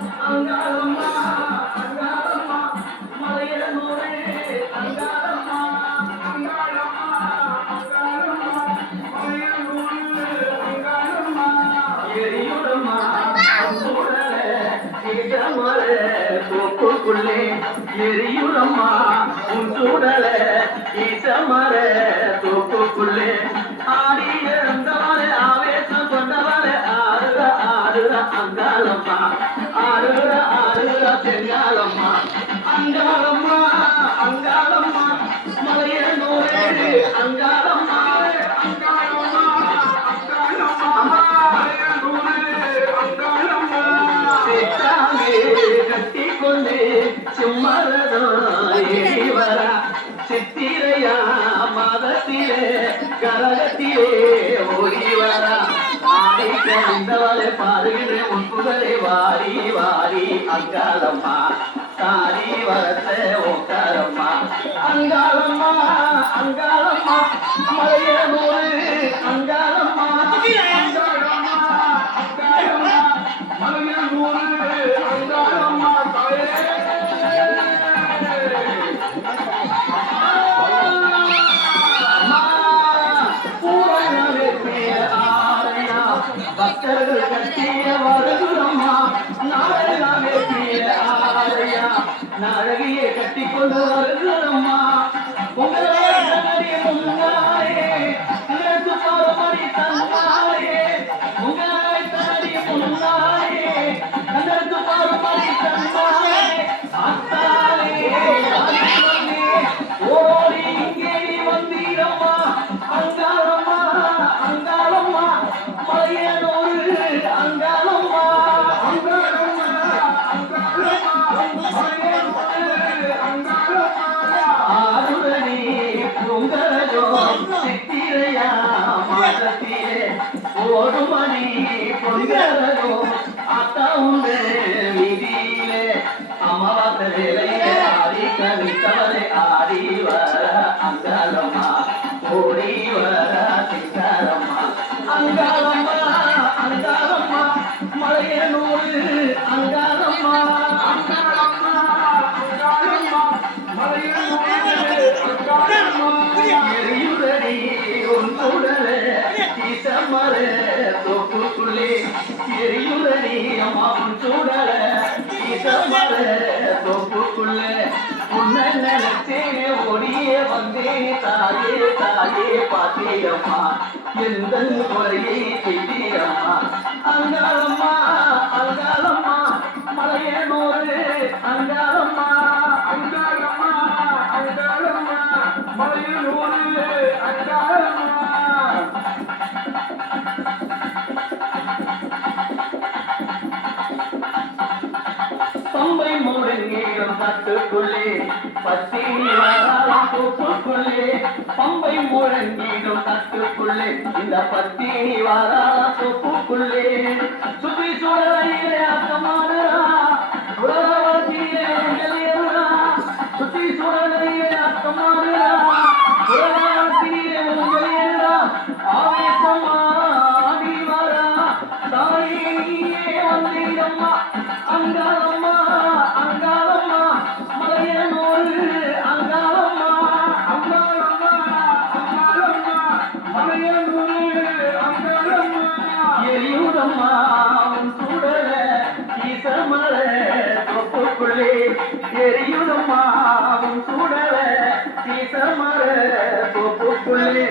அங்காளம்மா அங்காளம்மா மலையனூரே அங்காளம்மா அங்காளம்மா அங்காளம்மா மலையனூரே அங்காளம்மா எரியுடம்மா அம்புடலே இதமரே தோப்புக்குள்ளே எரியுடம்மா உந்துடலே இதமரே தோப்புக்குள்ளே ஆடி எழுந்தவரே ஆவேசம் கொண்டவரே ஆடுற ஆடுற அங்காளம்மா ஆடுற ஆடுற செங்காலம்மா அங்காளம்மா அங்காளம்மா மலையனூரே அங்காளம்மா அங்காளம்மா அங்காளம்மா மலையனூரே அங்காளம்மா சித்தாமே கட்டிக்கொண்டு சிம்மரதாய் வர சித்திரையா மாதத்திலே கரகத்திலே ஓடி வர ஆடி கழிந்தவளை பாருகிற உன்புகளை வாரி வாரி அங்காளம்மா தாரி வரத்தை ஓக்காரம்மா அங்காளம்மா அங்காளம்மா மலையனூரே அங்காளம்மா அங்காளம்மா அங்காளம்மா மலையனூரே அங்காளம்மா தாயே பக்தர்கள் கட்டிய வருகிறம்மா நாடகமே ஆலையா நாடகையை கட்டிக்கொண்டு வருகிறம்மா உங்களே முன்னாயே நினைத்து பாரமணி தன்னாயே உங்களை தனடி முன்னாயே நினைத்து பாரமணி தன்னாயே அத்தாலே ஓடி இங்கே வந்தீரம்மா அங்காளம்மா அங்காளம்மா மலையனூரு அங்காளம்மா அங்காளம்மா ஆடுரணி பொங்கலோ சித்திரையா மாதத்திலே ஓடுமணி பொங்கலோ அத்தாவுண்டு விதியிலே அமாவாசையிலே ஆடி கவித்தவரை ஆடி வர அங்காளம்மா ஓடி வர சிங்காரம்மா அங்காளம்மா அங்காளம்மா மலையனூரு அங்காளம்மா அங்காளம்மா அங்காளம்மா மலையனூரு அங்காளம்மா எரியுடனே உன்னுடனே ஈசமரே தோப்புக்குள்ளே எரியுடனே அம்மா உன்னுடனே ஈசமரே தோப்புக்குள்ளே உன்னை நினைச்சே ஓடியே வந்தேன் தாயே தாயே பாத்தீரம்மா எந்த முறையை செய்தீரம்மா அங்காளம்மா அங்காளம்மா மலையனூரே அங்காளம்மா அங்காளம்மா அங்காளம்மா மலையனூரே அங்காளம்மா பம்பை முழங்கிடும் தட்டுக்குள்ளே பத்தினி வராலாம் தூக்குக்குள்ளே பம்பை முழங்கிடும் தட்டுக்குள்ளே இந்த பத்தினி வராலாம் தூக்குக்குள்ளே சுற்றி சுழலையிலே அக்கமாடுறா உலகத்திலே எங்களையா சுற்றி சுழலையிலே அக்கமாடுறா உலகத்திலே உங்களையா ஆவேசமா ஆடி வரா தாயே நீயே வந்தீரம்மா அங்காளம்மா அங்காளம்மா மலையனூரு அங்காளம்மா அங்காளம்மா அங்காளம்மா மலையனூரு அங்காளம்மா எரியுடம்மா உன் சுடல ஈசமலை தொப்புக்குள்ளே எரியுடம்மா உன் சுடல ஈசமலை தொப்புக்குள்ளே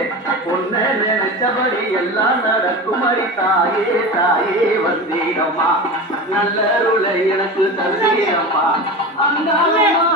பொண்ணை நினைச்சபடி எல்லாம் நடக்குமடி தாயே தாயே வந்தீரம்மா நல்லருளை எனக்கு தந்தீரம்மா அங்காளம்மா